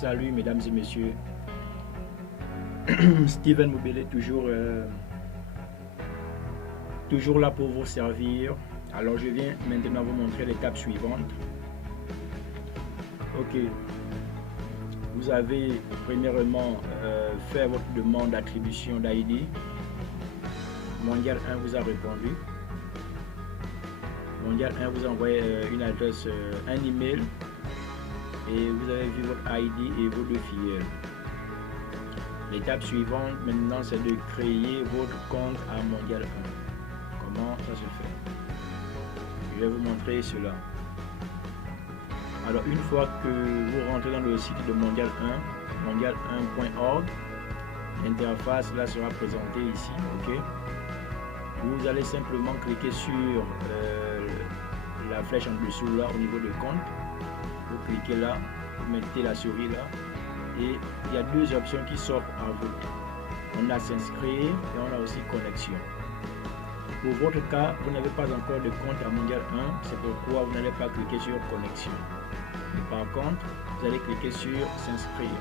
Salut mesdames et messieurs, Steven Mobile toujours là pour vous servir. Alors je viens maintenant vous montrer l'étape suivante. Ok, vous avez premièrement fait votre demande d'attribution d'ID. Mondial 1 vous a répondu. Mondial 1 vous a envoyé une adresse, un email, et vous avez vu votre ID et vos deux filleuls. L'étape suivante maintenant, c'est de créer votre compte à Mondial 1. Comment ça se fait? Je vais vous montrer cela. Alors une fois que vous rentrez dans le site de Mondial 1, mondial1.org, l'interface là sera présentée ici. Ok, vous allez simplement cliquer sur la flèche en dessous là au niveau de compte. Vous cliquez là, vous mettez la souris là, et il y a deux options qui s'offrent à vous. On a s'inscrire et on a aussi connexion. Pour votre cas, vous n'avez pas encore de compte à Mondial 1, c'est pourquoi vous n'allez pas cliquer sur connexion. Mais par contre, vous allez cliquer sur s'inscrire.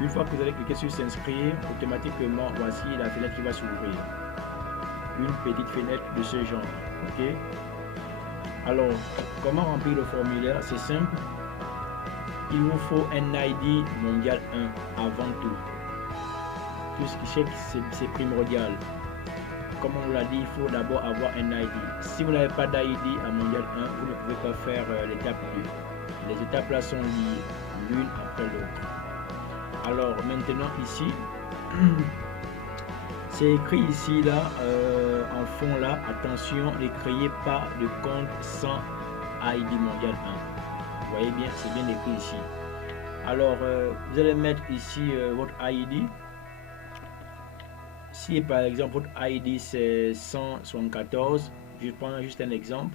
Une fois que vous allez cliquer sur s'inscrire, automatiquement voici la fenêtre qui va s'ouvrir. Une petite fenêtre de ce genre. Ok. Alors, comment remplir le formulaire? C'est simple. Il vous faut un ID Mondial 1 avant tout. Tout ce qui c'est primordial. Comme on l'a dit, il faut d'abord avoir un ID. Si vous n'avez pas d'ID à Mondial 1, vous ne pouvez pas faire l'étape 2. Les étapes là sont liées l'une après l'autre. Alors maintenant ici, c'est écrit ici là en fond là, attention, ne créez pas de compte sans ID Mondial 1. Vous voyez bien, c'est bien écrit ici. Alors vous allez mettre ici votre ID. Si par exemple votre ID c'est 174, je prends juste un exemple,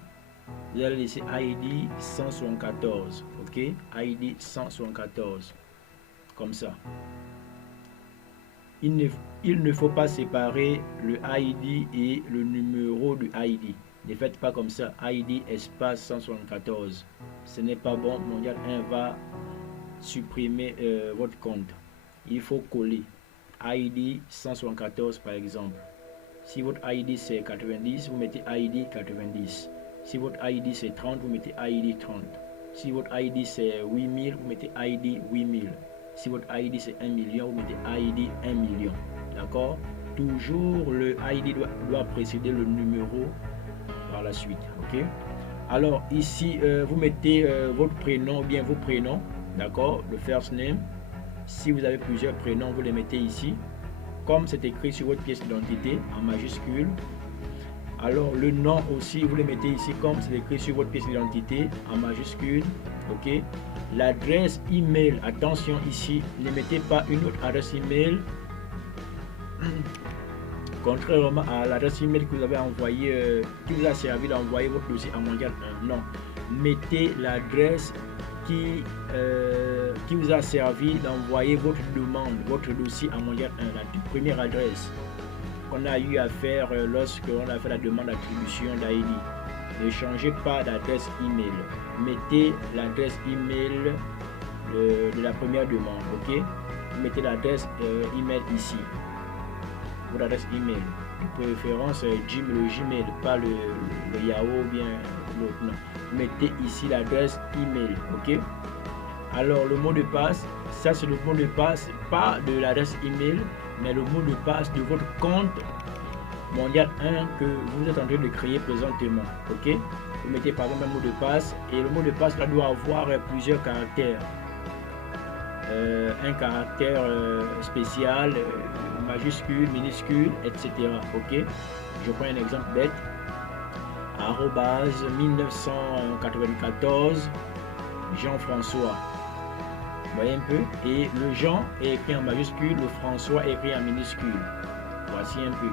vous allez laisser ID 174. Ok, ID 174 comme ça. Il ne faut pas séparer le ID et le numéro du ID. Ne faites pas comme ça, ID espace 174. Ce n'est pas bon. Mondial 1 va supprimer votre compte. Il faut coller ID 174 par exemple. Si votre ID c'est 90, vous mettez ID 90. Si votre ID c'est 30, vous mettez ID 30. Si votre ID c'est 8000, vous mettez ID 8000. Si votre ID c'est 1 million, vous mettez ID 1 million. D'accord? Toujours le ID doit précéder le numéro par la suite. Ok? Alors ici, vous mettez votre prénom ou bien vos prénoms. D'accord? Le first name. Si vous avez plusieurs prénoms, vous les mettez ici. Comme c'est écrit sur votre pièce d'identité en majuscule. Alors le nom aussi, vous le mettez ici comme c'est écrit sur votre pièce d'identité en majuscule. Ok. L'adresse email, attention ici, ne mettez pas une autre adresse email contrairement à l'adresse email que vous avez envoyé, qui vous a servi d'envoyer votre dossier à Mondial 1. Non, mettez l'adresse qui vous a servi d'envoyer votre demande, votre dossier à Mondial 1, la toute première adresse qu'on a eu à faire lorsqu'on a fait la demande d'attribution d'ID. Ne changez pas d'adresse email. Mettez l'adresse email de la première demande. Ok, mettez l'adresse email ici. Votre adresse email. De préférence le Gmail, pas le Yahoo ou bien l'autre. Non. Mettez ici l'adresse email. Ok. Alors le mot de passe, ça c'est le mot de passe, pas de l'adresse email, mais le mot de passe de votre compte Mondial 1 que vous êtes en train de créer présentement. Ok, vous mettez par exemple un mot de passe, et le mot de passe là doit avoir plusieurs caractères. Un caractère spécial, majuscule, minuscule, etc. Ok, je prends un exemple bête. Arrobase 1994 Jean-François. Vous voyez un peu, et le Jean est écrit en majuscule, le François est écrit en minuscule. Voici un peu,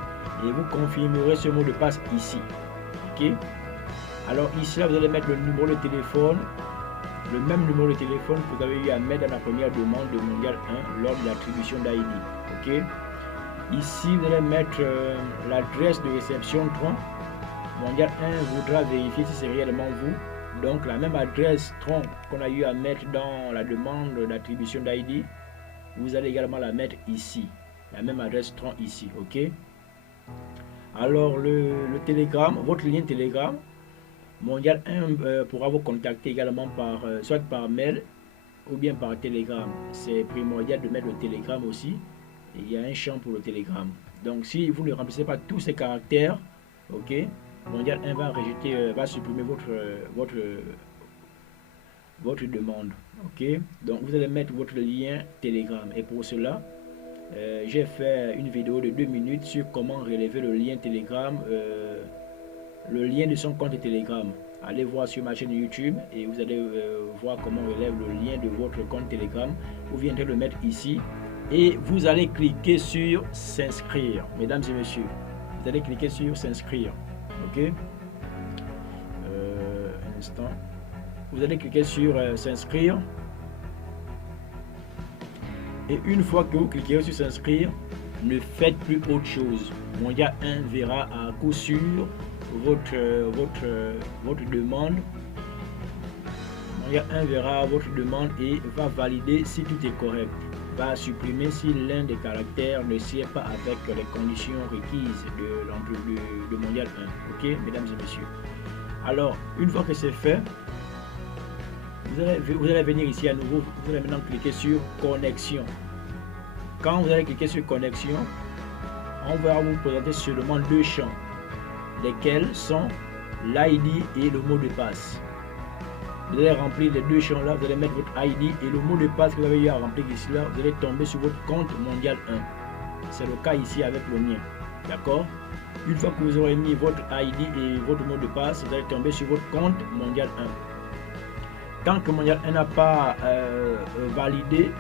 et vous confirmerez ce mot de passe ici. Ok, alors ici là, vous allez mettre le numéro de téléphone, le même numéro de téléphone que vous avez eu à mettre dans la première demande de Mondial 1 lors de l'attribution d'ID. Ok, ici vous allez mettre l'adresse de réception 3. Mondial 1 voudra vérifier si c'est réellement vous. Donc la même adresse tronc qu'on a eu à mettre dans la demande d'attribution d'ID, vous allez également la mettre ici. La même adresse tronc ici, ok? Alors le Telegram, votre lien Telegram, Mondial 1 pourra vous contacter également par soit par mail ou bien par Telegram. C'est primordial de mettre le Telegram aussi. Il y a un champ pour le Telegram. Donc si vous ne remplissez pas tous ces caractères, ok, Mondial 1 va rejeter, va supprimer votre demande. Ok, donc vous allez mettre votre lien Telegram. Et pour cela, j'ai fait une vidéo de 2 minutes sur comment relever le lien Telegram, le lien de son compte Telegram. Allez voir sur ma chaîne YouTube et vous allez voir comment on relève le lien de votre compte Telegram. Vous viendrez le mettre ici et vous allez cliquer sur s'inscrire, mesdames et messieurs. Vous allez cliquer sur s'inscrire. Ok, un instant. Vous allez cliquer sur s'inscrire. Et une fois que vous cliquez sur s'inscrire, ne faites plus autre chose. Mondial 1 verra à coup sûr votre demande. Mondial 1 verra votre demande et va valider si tout est correct. Va supprimer si l'un des caractères ne sied pas avec les conditions requises de Mondial 1. Ok, mesdames et messieurs. Alors, une fois que c'est fait, vous allez venir ici à nouveau. Vous allez maintenant cliquer sur connexion. Quand vous allez cliquer sur connexion, on va vous présenter seulement 2 champs, lesquels sont l'ID et le mot de passe. Vous allez remplir les 2 champs là, vous allez mettre votre ID et le mot de passe que vous avez eu à remplir ici là, vous allez tomber sur votre compte Mondial 1. C'est le cas ici avec le mien. D'accord? Une fois que vous aurez mis votre ID et votre mot de passe, vous allez tomber sur votre compte Mondial 1. Tant que Mondial 1 n'a pas validé,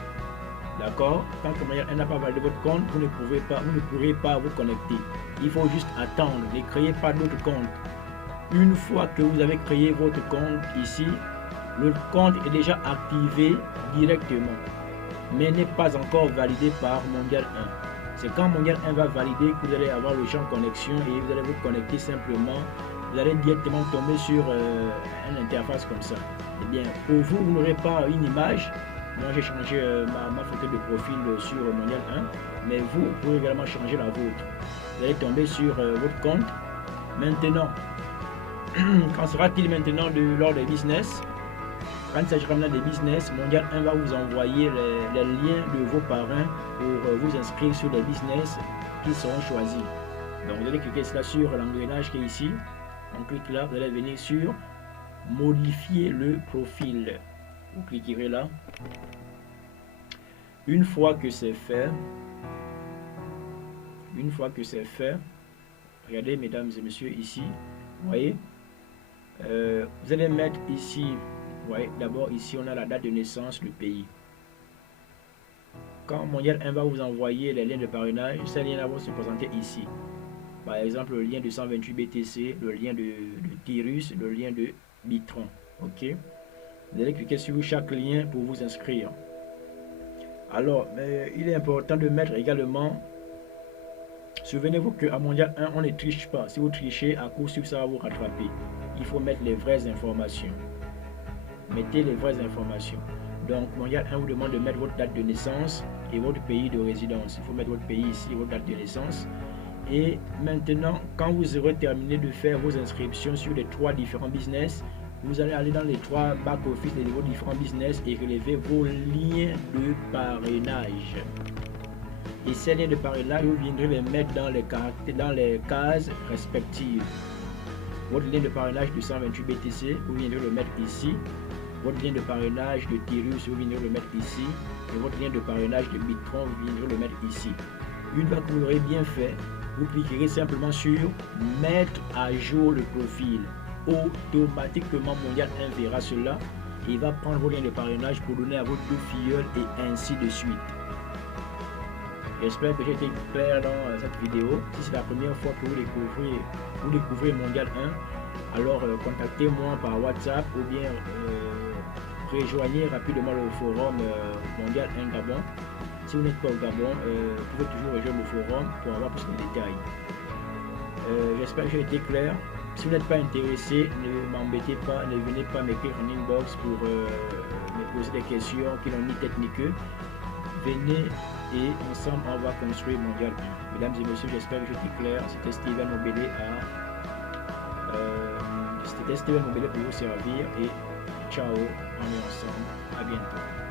d'accord, tant que Mondial 1 n'a pas validé votre compte, vous ne pourrez pas vous connecter. Il faut juste attendre, ne créez pas d'autres comptes. Une fois que vous avez créé votre compte ici, le compte est déjà activé directement, mais n'est pas encore validé par Mondial 1. C'est quand Mondial 1 va valider que vous allez avoir le champ connexion et vous allez vous connecter simplement. Vous allez directement tomber sur une interface comme ça. Eh bien, pour vous, vous n'aurez pas une image. Moi, j'ai changé ma photo de profil sur Mondial 1, mais vous pouvez également changer la vôtre. Vous allez tomber sur votre compte. Maintenant, qu'en sera-t-il maintenant lors des business? Quand il s'agira maintenant des business, Mondial 1 va vous envoyer les liens de vos parrains pour vous inscrire sur les business qui seront choisis. Donc, vous allez cliquer là sur l'engrenage qui est ici. On clique là, vous allez venir sur modifier le profil. Vous cliquerez là. Une fois que c'est fait, regardez mesdames et messieurs ici, vous voyez, vous allez mettre ici, vous voyez, d'abord ici on a la date de naissance, le pays. Quand Mondial 1 va vous envoyer les liens de parrainage, ces liens là vont se présenter ici. Par exemple, le lien de 128 BTC, le lien de Tirus, le lien de Bitron. Ok. Vous allez cliquer sur chaque lien pour vous inscrire. Alors, il est important de mettre également. Souvenez-vous qu'à Mondial 1, on ne triche pas. Si vous trichez, à coup sûr, ça va vous rattraper. Il faut mettre les vraies informations. Mettez les vraies informations. Donc, Mondial 1 vous demande de mettre votre date de naissance et votre pays de résidence. Il faut mettre votre pays ici, votre date de naissance. Et maintenant, quand vous aurez terminé de faire vos inscriptions sur les 3 différents business, vous allez aller dans les 3 back-office de vos différents business et relever vos liens de parrainage. Et ces liens de parrainage, vous viendrez les mettre dans les cases respectives. Votre lien de parrainage de 128 BTC, vous viendrez le mettre ici. Votre lien de parrainage de Tirus, vous viendrez le mettre ici. Et votre lien de parrainage de Bitron, vous viendrez le mettre ici. Une fois que vous l'aurez bien fait, vous cliquerez simplement sur mettre à jour le profil. Automatiquement, Mondial 1 verra cela et il va prendre vos liens de parrainage pour donner à votre filleul et ainsi de suite. J'espère que j'ai été clair dans cette vidéo. Si c'est la première fois que vous découvrez Mondial 1, alors contactez-moi par WhatsApp ou bien rejoignez rapidement le forum Mondial 1 Gabon. Si vous n'êtes pas au Gabon, vous pouvez toujours rejoindre le forum pour avoir plus de détails. J'espère que j'ai été clair. Si vous n'êtes pas intéressé, ne m'embêtez pas, ne venez pas m'écrire en inbox pour me poser des questions qui n'ont ni tête ni queue. Venez et ensemble on va construire Mondial 1. Mesdames et messieurs, j'espère que j'étais clair. C'était Steven Mobélé pour vous servir et ciao, on est ensemble. À bientôt.